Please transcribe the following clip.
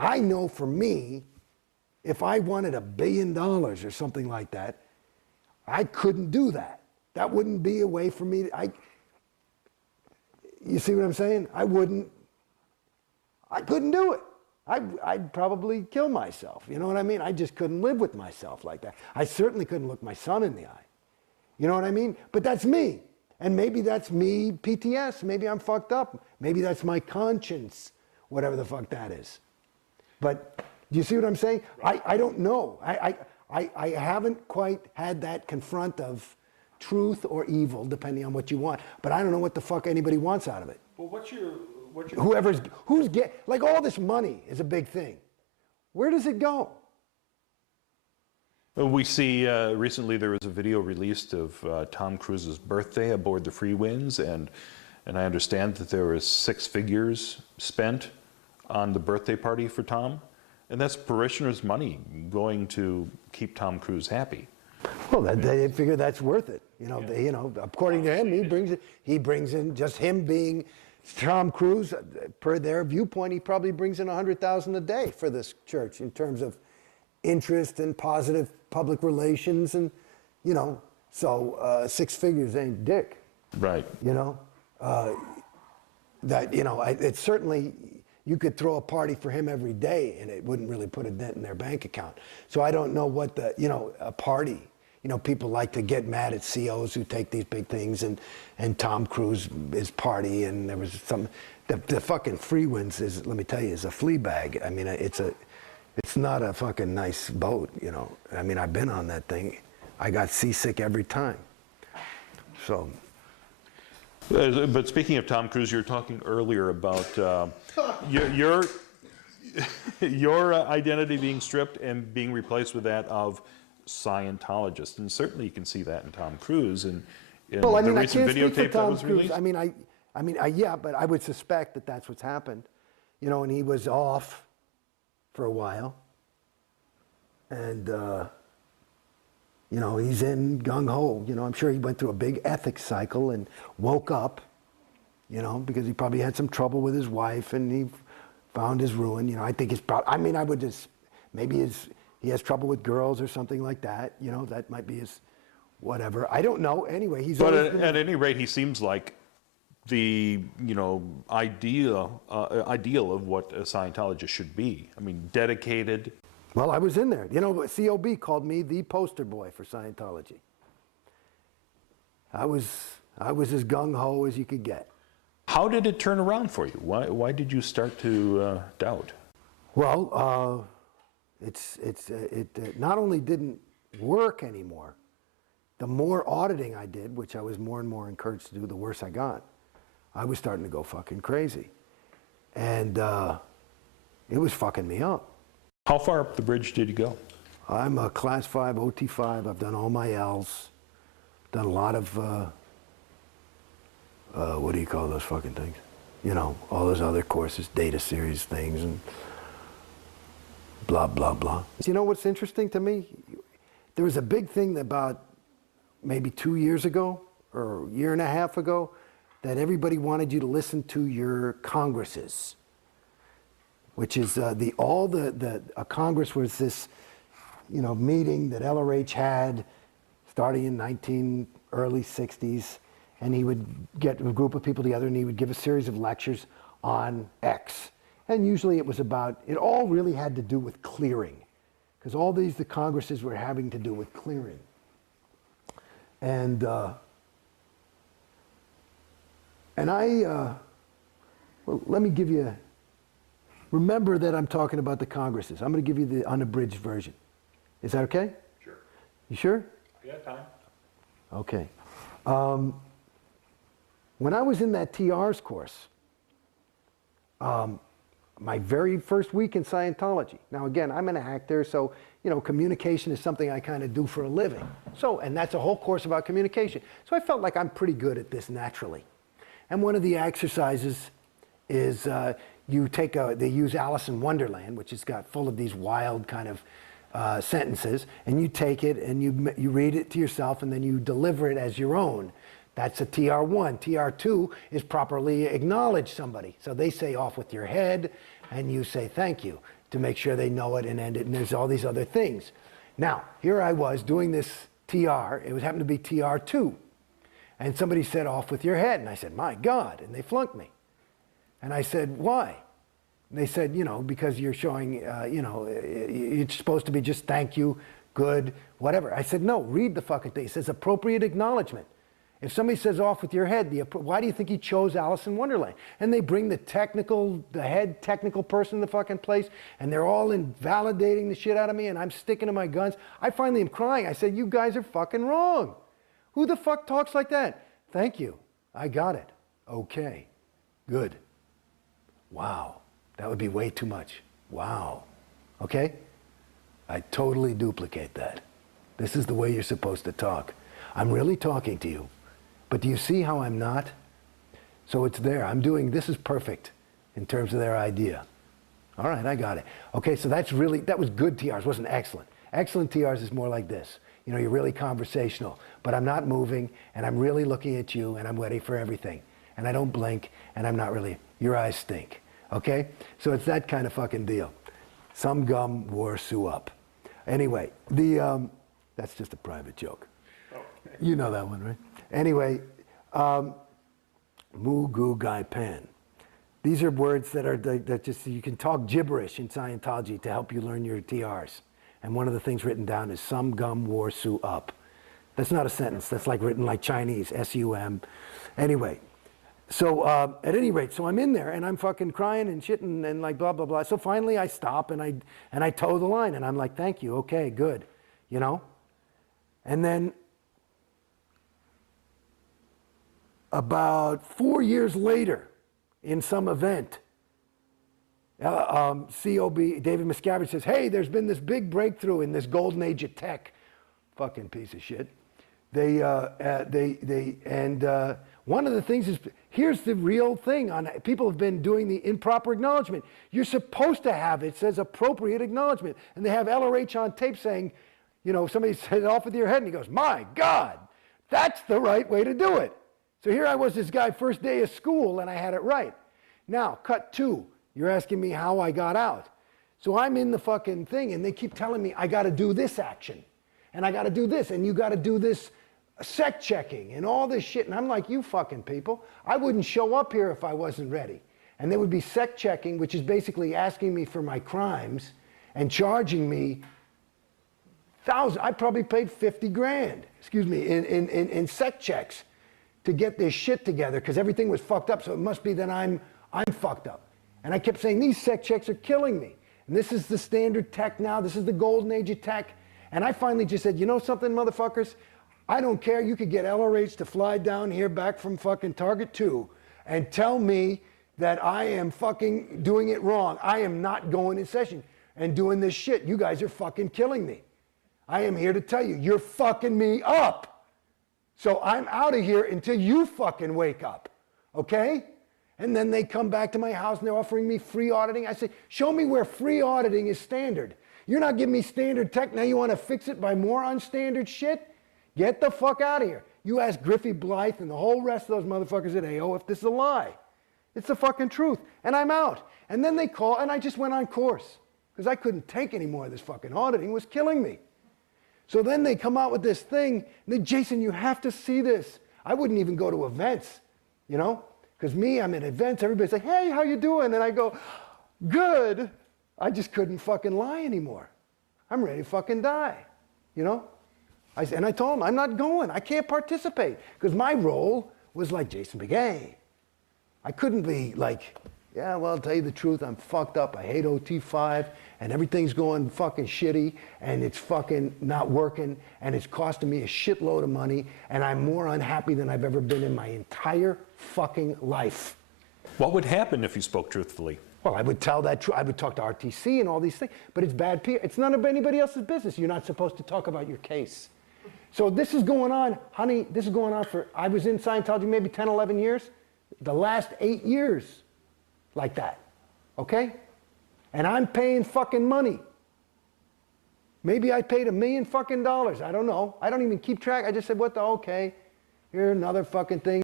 I know for me, if I wanted $1 billion or something like that, I couldn't do that. That wouldn't be a way for me. You see what I'm saying? I couldn't do it. I'd probably kill myself. You know what I mean? I just couldn't live with myself like that. I certainly couldn't look my son in the eye. You know what I mean? But that's me. And maybe that's me, PTS. Maybe I'm fucked up. Maybe that's my conscience, whatever the fuck that is. But do you see what I'm saying? I don't know. I haven't quite had that confront of truth or evil, depending on what you want. But I don't know what the fuck anybody wants out of it. Well, who's like all this money is a big thing. Where does it go? We see recently there was a video released of Tom Cruise's birthday aboard the Free Winds, and I understand that there was 6 figures spent on the birthday party for Tom, and that's parishioners' money going to keep Tom Cruise happy. Well, they figure that's worth it. According to him, he brings in just him being Tom Cruise. Per their viewpoint, he probably brings in $100,000 a day for this church in terms of interest and positive public relations, and so 6 figures ain't dick. Right. It's certainly, you could throw a party for him every day and it wouldn't really put a dent in their bank account. So I don't know what a party, people like to get mad at COs who take these big things, and Tom Cruise is party, and there was the fucking Free Winds is, let me tell you, is a flea bag. I mean, it's not a fucking nice boat, I mean, I've been on that thing. I got seasick every time. So. But speaking of Tom Cruise, you were talking earlier about your identity being stripped and being replaced with that of Scientologist, and certainly you can see that in Tom Cruise and in the recent videotape that was released. Yeah, but I would suspect that that's what's happened, and he was off for a while, and he's in gung-ho. I'm sure he went through a big ethics cycle and woke up, because he probably had some trouble with his wife and he found his ruin. I think he's probably, I would just, maybe he has trouble with girls or something like that. That might be his whatever. I don't know. Anyway, he's. But at any rate, he seems like the ideal of what a Scientologist should be. I mean, dedicated. Well, I was in there. COB called me the poster boy for Scientology. I was as gung-ho as you could get. How did it turn around for you? Why did you start to doubt? Well, it not only didn't work anymore, the more auditing I did, which I was more and more encouraged to do, the worse I got. I was starting to go fucking crazy. And it was fucking me up. How far up the bridge did you go? I'm a Class 5, OT5. I've done all my L's. Done a lot of, what do you call those fucking things? All those other courses, data series things, and blah, blah, blah. You know what's interesting to me? There was a big thing about maybe 2 years ago, or a year and a half ago, that everybody wanted you to listen to your congresses, which is a Congress was this, meeting that LRH had starting in early 60s, and he would get a group of people together and he would give a series of lectures on X. And usually it all really had to do with clearing, because all the congresses were having to do with clearing. And well, let me give you, remember that I'm talking about the congresses. I'm going to give you the unabridged version. Is that okay? Sure. You sure? I got time. Okay. When I was in that TR's course, my very first week in Scientology. Now again, I'm an actor, so communication is something I kind of do for a living. And that's a whole course about communication. So I felt like I'm pretty good at this naturally. And one of the exercises is they use Alice in Wonderland, which has got full of these wild kind of sentences, and you take it and you read it to yourself and then you deliver it as your own. That's a TR1. TR2 is properly acknowledge somebody. So they say off with your head, and you say thank you to make sure they know it and end it, and there's all these other things. Now, here I was doing this TR, it happened to be TR2, and somebody said, off with your head, and I said, my God, and they flunked me. And I said, why? And they said, you know, because you're showing, you know, it's supposed to be just thank you, good, whatever. I said, no, read the fucking thing. It says appropriate acknowledgement. If somebody says off with your head, why do you think he chose Alice in Wonderland? And they bring the head technical person in the fucking place, and they're all invalidating the shit out of me, and I'm sticking to my guns. I finally am crying. I said, you guys are fucking wrong. Who the fuck talks like that? Thank you. I got it. Okay. Good. Wow. That would be way too much. Wow. Okay? I totally duplicate that. This is the way you're supposed to talk. I'm really talking to you. But do you see how I'm not? So it's there. This is perfect in terms of their idea. All right, I got it. Okay, so that was good TRs, wasn't excellent. Excellent TRs is more like this. You know, you're really conversational, but I'm not moving, and I'm really looking at you, and I'm ready for everything. And I don't blink, and I'm not really, your eyes stink. Okay? So it's that kind of fucking deal. Some gum wore Sue up. Anyway, that's just a private joke. Okay. You know that one, right? Anyway, Mu Gu Gai Pan. These are words that just, you can talk gibberish in Scientology to help you learn your TRs. And one of the things written down is some gum wore Sue up. That's not a sentence. That's like written like Chinese, S-U-M. Anyway, so at any rate, so I'm in there and I'm fucking crying and shit and like blah, blah, blah. So finally I stop and I toe the line and I'm like, thank you, okay, good, you know? And then about 4 years later, in some event, COB, David Miscavige says, hey, there's been this big breakthrough in this golden age of tech. Fucking piece of shit. One of the things is, here's the real thing. People have been doing the improper acknowledgement. You're supposed to have, it says appropriate acknowledgement. And they have LRH on tape saying, you know, somebody said off with your head, and he goes, my God, that's the right way to do it. So here I was, this guy, first day of school, and I had it right. Now, cut two. You're asking me how I got out. So I'm in the fucking thing, and they keep telling me I got to do this action, and I got to do this, and you got to do this sec checking, and all this shit. And I'm like, you fucking people, I wouldn't show up here if I wasn't ready. And there would be sec checking, which is basically asking me for my crimes and charging me I probably paid 50 grand, excuse me, in sec checks to get this shit together, because everything was fucked up, so it must be that I'm fucked up. And I kept saying, these sec checks are killing me. And this is the standard tech now, this is the golden age of tech. And I finally just said, you know something, motherfuckers? I don't care, you could get LRH to fly down here back from fucking Target 2 and tell me that I am fucking doing it wrong. I am not going in session and doing this shit. You guys are fucking killing me. I am here to tell you, you're fucking me up. So I'm out of here until you fucking wake up, okay? And then they come back to my house and they're offering me free auditing. I say, show me where free auditing is standard. You're not giving me standard tech, now you want to fix it by more unstandard shit? Get the fuck out of here. You ask Griffey Blythe and the whole rest of those motherfuckers at AO if this is a lie. It's the fucking truth. And I'm out. And then they call, and I just went on course because I couldn't take any more of this fucking auditing. It was killing me. So then they come out with this thing, and they, Jason, you have to see this. I wouldn't even go to events, you know? Because me, I'm at events, everybody's like, hey, how you doing? And I go, good. I just couldn't fucking lie anymore. I'm ready to fucking die, you know? And I told them, I'm not going. I can't participate. Because my role was like Jason Beghe. I couldn't be like, yeah, well, I'll tell you the truth, I'm fucked up. I hate OT5, and everything's going fucking shitty, and it's fucking not working, and it's costing me a shitload of money, and I'm more unhappy than I've ever been in my entire fucking life. What would happen if you spoke truthfully? Well, I would tell that truth. I would talk to RTC and all these things, but it's bad PR. It's none of anybody else's business. You're not supposed to talk about your case. So this is going on, honey, this is going on for, I was in Scientology maybe 10, 11 years. The last 8 years. Like that, okay? And I'm paying fucking money. Maybe I paid $1 million fucking dollars. I don't know. I don't even keep track. I just said, what the, okay, here's another fucking thing.